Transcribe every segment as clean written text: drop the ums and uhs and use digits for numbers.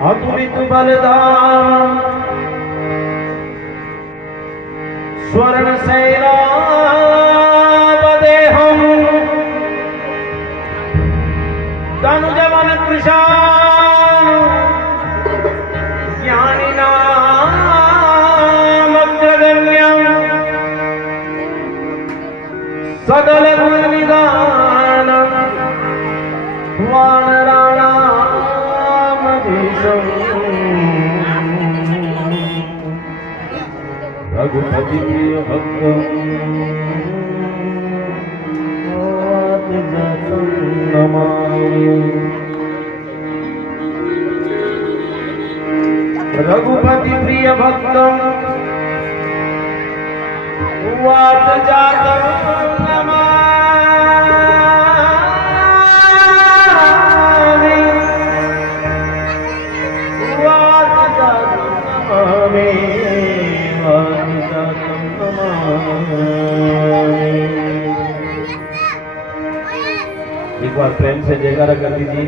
अतुलित बलिदान स्वर्ण शैलावदेहं तनुजवन कृशान ज्ञानिनामग्रगण्यं सकल गुणनिधानं वानराणामधीशम् रघुपति प्रिय भक्तम् नमामि। रघुपति प्रिय भक्तम् वात जातं नमामि। वात जातं नमामि। एक बार प्रेम से जयकारा कर दीजिए।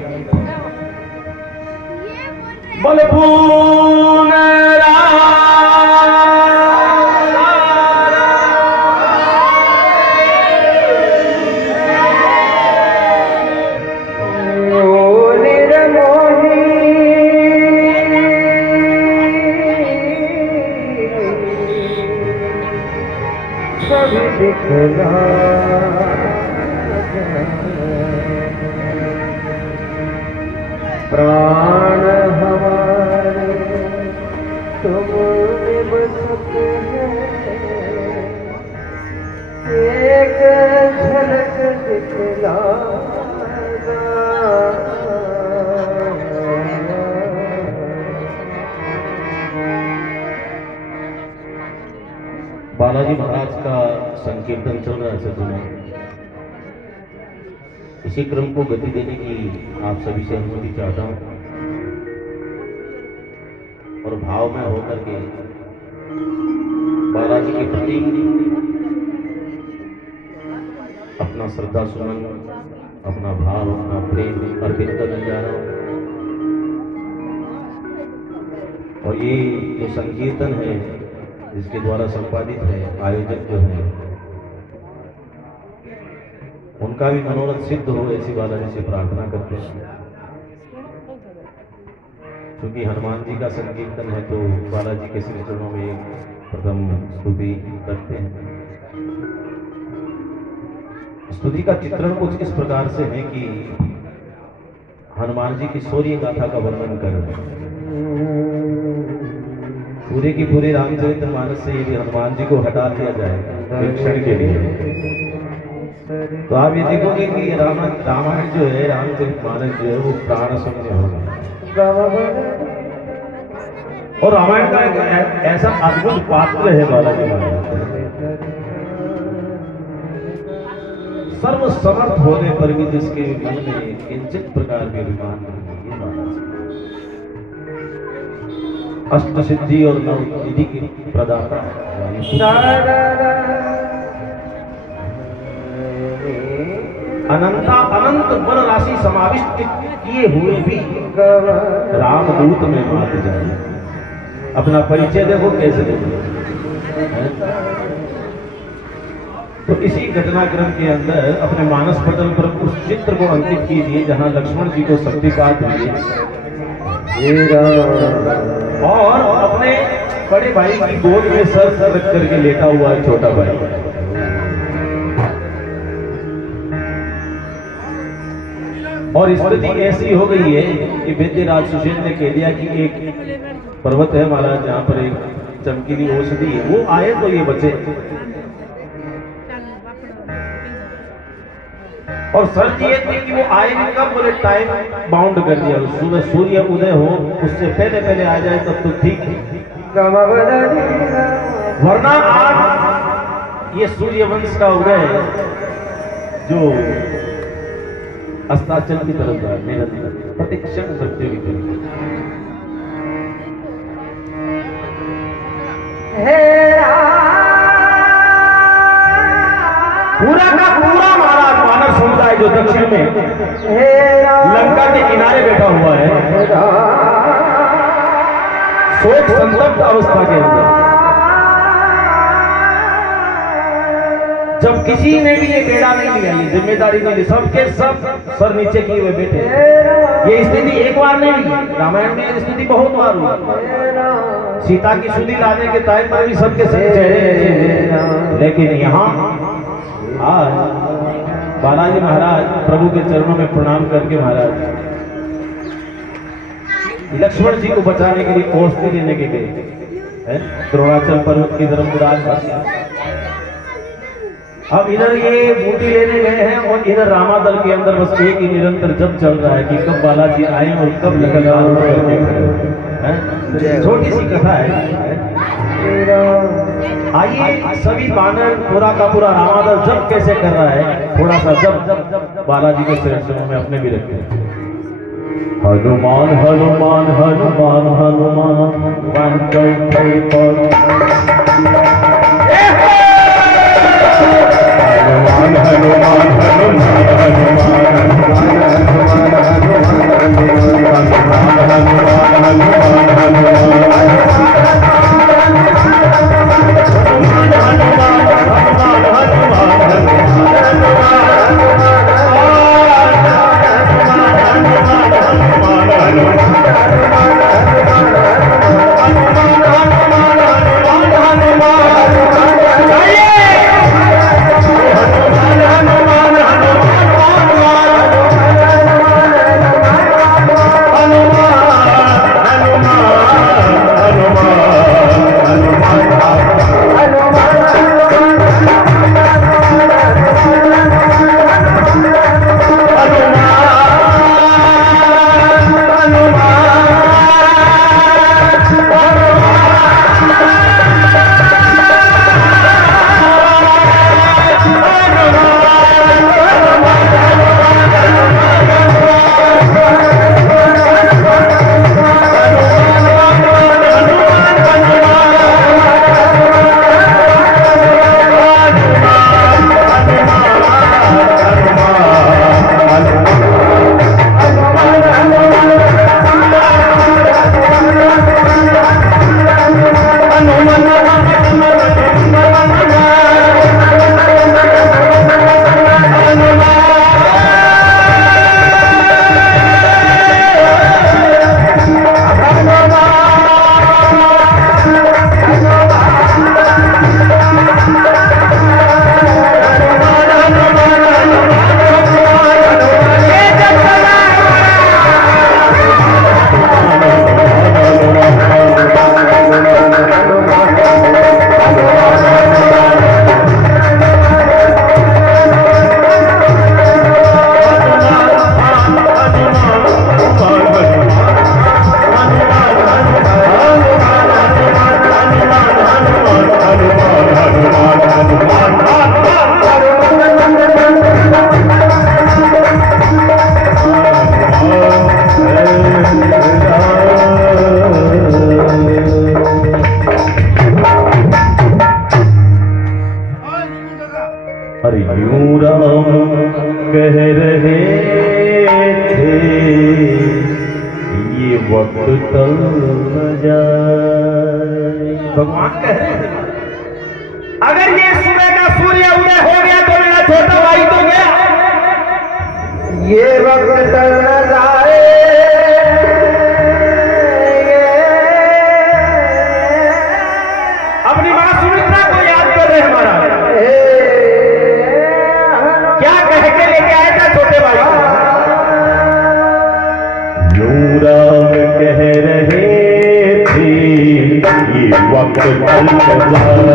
बोले प्राण हमारे तुम बसते हैं, एक झलक दिखला बालाजी महाराज का संकीर्तन चल रहा है सर। इसी क्रम को गति देने की आप सभी से अनुमति चाहता हूं और भाव में होकर के बालाजी के प्रति अपना श्रद्धा सुमन, अपना भाव, अपना प्रेम अर्पित करने जा रहा हूं। और ये जो संकीर्तन है जिसके द्वारा संपादित है, आयोजक जो है उनका भी मनोरथ सिद्ध हो, ऐसी बालाजी से प्रार्थना करते हैं। क्योंकि हनुमान जी का संकीर्तन है तो बालाजी के श्री चरणों में प्रथम स्तुति करते हैं। स्तुति का चित्रण कुछ इस प्रकार से है कि हनुमान जी की शौर्य गाथा का वर्णन कर रहे हैं। पूरे की पूरी रामचरितमानस से यदि हनुमान जी को हटा दिया जाएगा एक क्षण के लिए तो आप ये देखोगे कि रामायण जो है, रामचरितमानस जो है वो प्राण शून्य होगा। और रामायण का एक ऐसा अद्भुत पात्र है बालाजी महाराज, सर्व समर्थ होने पर भी जिसके मन में किंचित प्रकार के अभिमान नहीं है, बालाजी अष्ट सिद्धि और नव निधि की प्रदाता अनंत बल राशि समाविष्ट किए हुए भी रामदूत में मात जाए। अपना परिचय देखो कैसे देखो। तो इसी घटनाक्रम के अंदर अपने मानस पटल पर उस चित्र को अंकित कीजिए जहां लक्ष्मण जी को शक्तिपात हुई और अपने बड़े भाई की गोद में सर रख करके लेटा हुआ है छोटा भाई। और स्थिति ऐसी हो गई है कि वैद्यराज सुषेण ने कह दिया कि एक पर्वत है महाराज जहां पर एक चमकीली औषधि है, वो आए तो ये बचे। और शर्त ये थी कि वो आएंगे कब, बोले टाइम बाउंड कर दिया, सुबह सूर्य उदय हो उससे पहले पहले आ जाए तब तो ठीक है, वरना आज ये सूर्यवंश का उदय जो अस्ताचल की तरफ जा निरंतर प्रतिक्षण सत्य की तरफ। पूरा का पूरा महाराज मानव समुदाय जो दक्षिण में लंका के किनारे बैठा हुआ है, शोक संतप्त अवस्था के अंदर, जब किसी ने भी ये बेड़ा नहीं लिया, ये जिम्मेदारी नहीं ली, सबके सब सर नीचे किए हुए बैठे। ये स्थिति एक बार नहीं हुई, रामायण में स्थिति बहुत बार हुई। सीता की सुधी लाने के टाइम पर भी सबके चेहरे, लेकिन यहाँ आज बालाजी महाराज प्रभु के चरणों में प्रणाम करके महाराज लक्ष्मण जी को बचाने के लिए औषधि देने के गए द्रोणाचल पर्वत की तरफ उड़ान। अब इधर ये बूटी लेने गए हैं और इधर रामादल के अंदर बस एक ही निरंतर जब चल रहा है कि कब बालाजी आए और कब छोटी सी कथा है। आइए सभी वानर पूरा का पूरा रामादल जब कैसे कर रहा है, थोड़ा सा जब बालाजी के चरणों में अपने भी रखते हैं। हनुमान हनुमान हनुमान हनुमान हनुमान राम कह रहे थे ये वक्त टल न जाए। भगवान कह रहे थे अगर ये सुबह का सूर्य उदय हो गया तो मेरा छोटा भाई तो गया, ये वक्त टल न जाए। अपनी मां सुमित्रा को याद कर रहे हमारा, क्या कह के लेके आया था छोटे भाई को? राम कह रहे थे ये वक्त टल न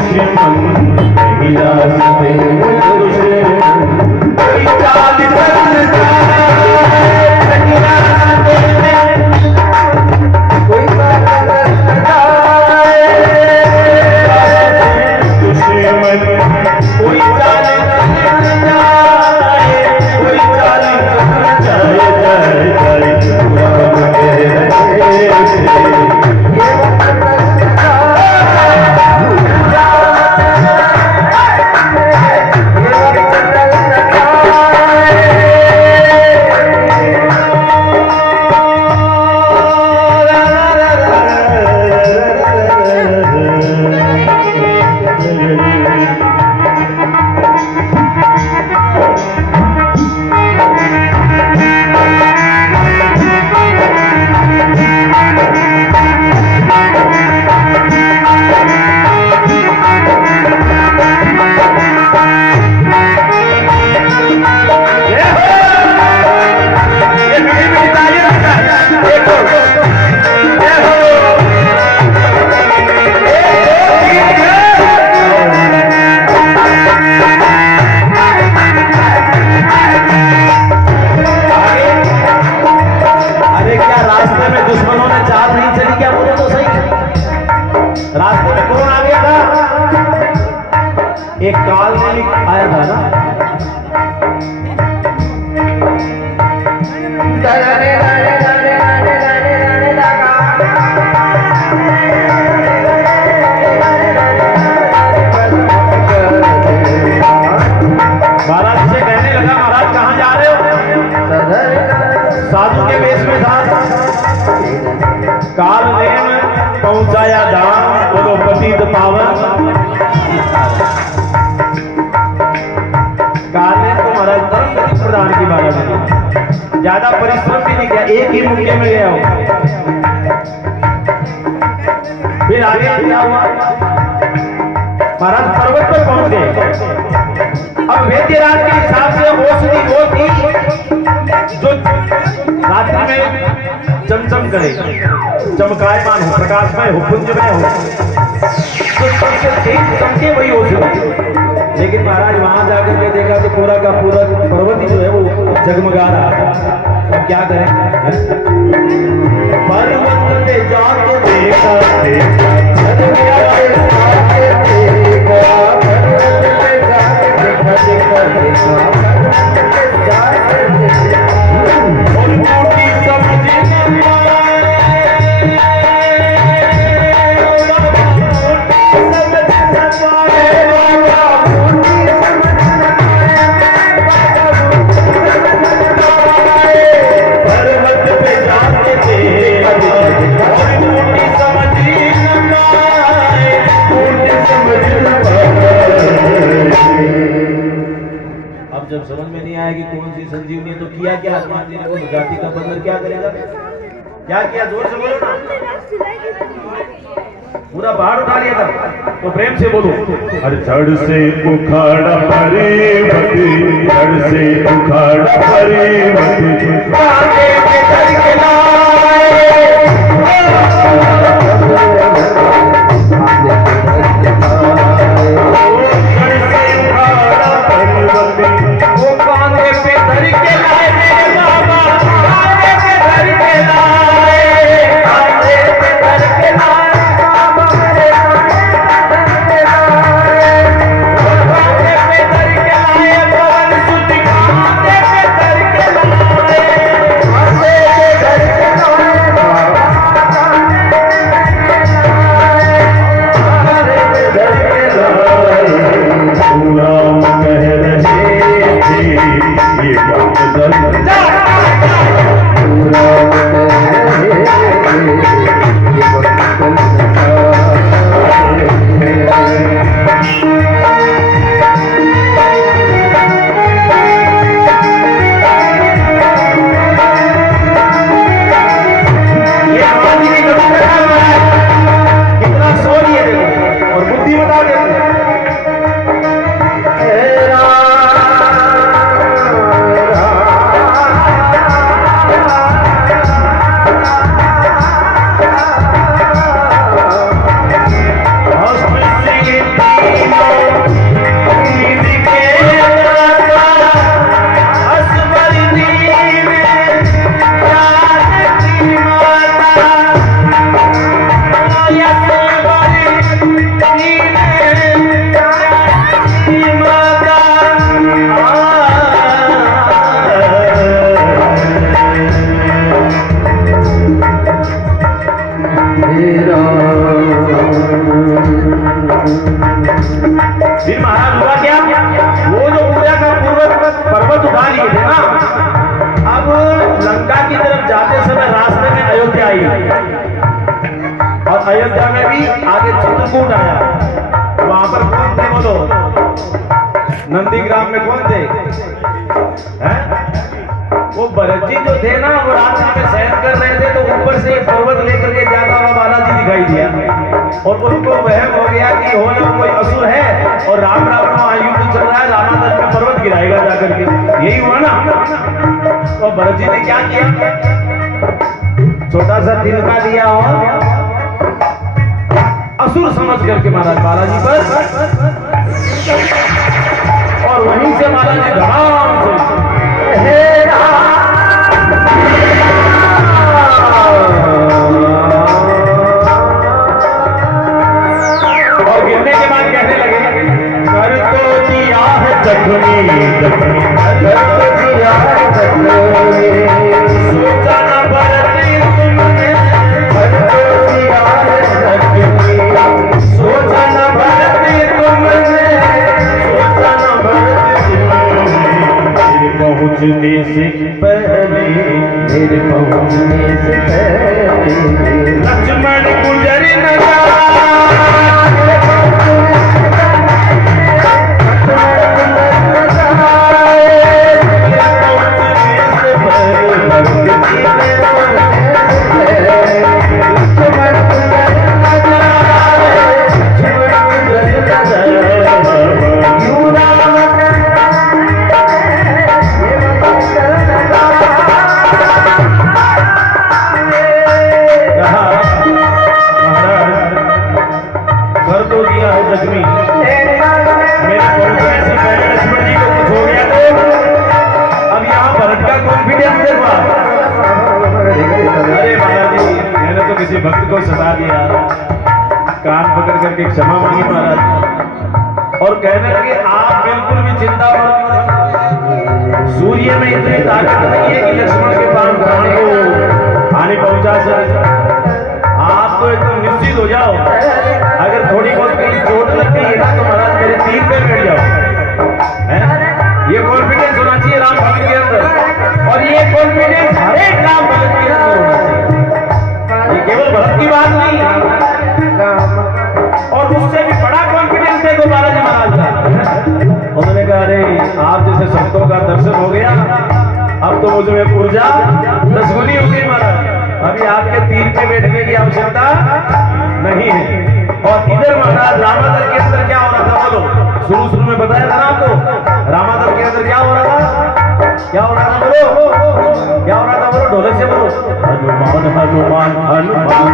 दुश्मन नहीं रास्ते दुश्मन कोई चाल चल जाए नहीं रास्ते में कोई चाल चल जाए दुश्मन कोई चाल चल जाए कोई चाल चल जाए एक काल आया था ना, महाराज से कहने लगा, महाराज कहाँ जा रहे हो? साधु के वेश में था। काल ने पहुंचाया दाम, बोलो पतित पावन। काल ने तो महाराज धर्म गति प्रदान की बात है, ज्यादा परिश्रम भी नहीं किया, एक ही मुक्के में गया हो। फिर आगे क्या हुआ? महाराज पर्वत पर पहुंच गए। अब वेद्यराज के हिसाब से औषधि वो थी जो रात्रि में चमचम करे, चमकायमान हो, प्रकाशमय हो, पुंजमय हो, तो सबसे तेज चमके वही औषधि। लेकिन महाराज वहां जाकर के देखा कि पूरा का पूरा पर्वत जो है वो जगमगा रहा था। अब क्या करें? पर्वत पे जाके देखा, जब समझ में नहीं आया कि कौन सी संजीवनी, तो किया क्या? हनुमान जी ने वो जाति का बंदर क्या करेगा? क्या किया? जोर से बोलो ना। पूरा पहाड़ उठा लिया था, तो प्रेम से बोलो। हर जड़ से उखाड़ा पर्वत, जड़ से उखाड़ा पर्वत, आगे के चल के फिर महाराज हुआ क्या, वो जो पूजा का पर्वत उठा लिए थे ना, अब लंका की तरफ जाते समय रास्ते में अयोध्या आई, और अयोध्या में भी आगे चित्रकूट आया। वहां पर कौन थे बोलो, नंदीग्राम में कौन थे, वो भरत जी जो थे ना, वो रात्रि में शयन कर रहे थे, तो ऊपर से पर्वत लेकर के जाता हुआ बालाजी दिखाई दिया, और उनको वहम हो गया कि हो ना कोई असुर है और राम रावण वहां युद्ध चल रहा है, रामादल में पर्वत गिराएगा जाकर के, यही हुआ ना। तो भरत जी ने क्या किया, छोटा सा तिनका दिया और असुर समझ करके महाराज बालाजी पर, और वहीं से महाराज धड़ाम से और गिरने के बाद कहने लगे, कर तो दिया है जख्मी जख्मी, सोचा न भरती तुमने, कर तो दिया है जख्मी, सोचा न भरती तुमने, सोचा न भरती तुमने, पहुंचने से पहले, मेरे पहुंचने से पहले लक्ष्मण गुजर न जाए, भक्त को सता दिया, कान पकड़ करके क्षमा मांगी महाराज, और कहने लगे आप बिल्कुल भी चिंता मत, सूर्य में इतनी ताकत नहीं है कि लक्ष्मण के प्राण को हानि पहुंचा सके, आप तो एकदम निश्चित हो जाओ, अगर थोड़ी बहुत कहीं चोट लगती है ना तो महाराज मेरे तीर पे बैठ जाओ। ये कॉन्फिडेंस होना चाहिए राम भक्त के अंदर, और ये कॉन्फिडेंस हर एक राम भक्त के अंदर होना चाहिए, ये केवल भरत की बात नहीं है, और उससे भी बड़ा कॉन्फिडेंस है बालाजी महाराज का। उन्होंने कहा अरे आप जैसे संतों का दर्शन हो गया, अब तो मुझे ऊर्जा 10 गुनी हो गई महाराज, अभी आपके तीर पे बैठने की आवश्यकता नहीं है। और इधर महाराज रामादल के अंदर क्या हो रहा था बोलो, शुरू में बताया था ना आपको, रामादल के अंदर क्या हो रहा था, क्या हो रहा था बोलो, क्या हो रहा था बोलो, ढोलक से बोलो, हनुमान हनुमान हनुमान,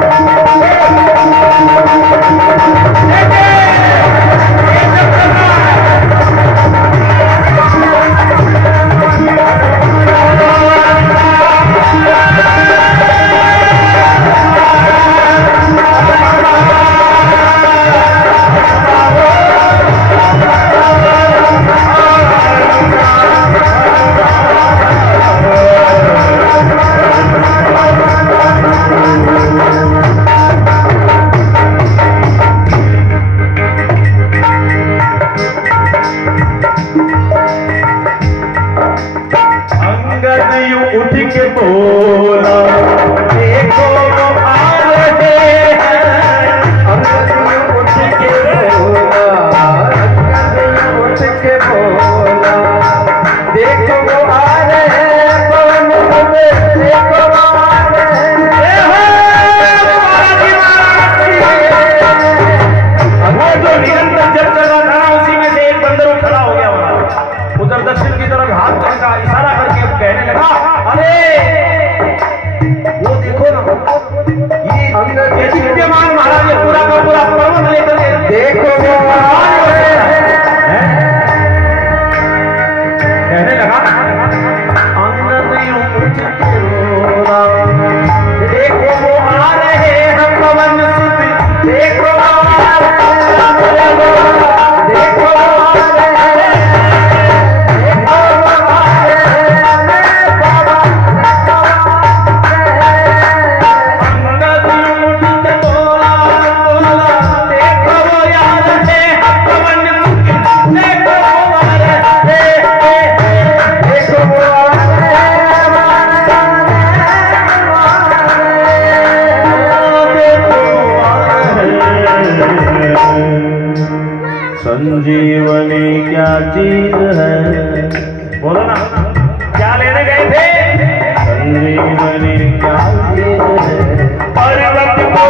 संजीवनी क्या चीज है, बोलो ना, क्या लेने गए थे? संजीवनी क्या चीज है, पर्वत को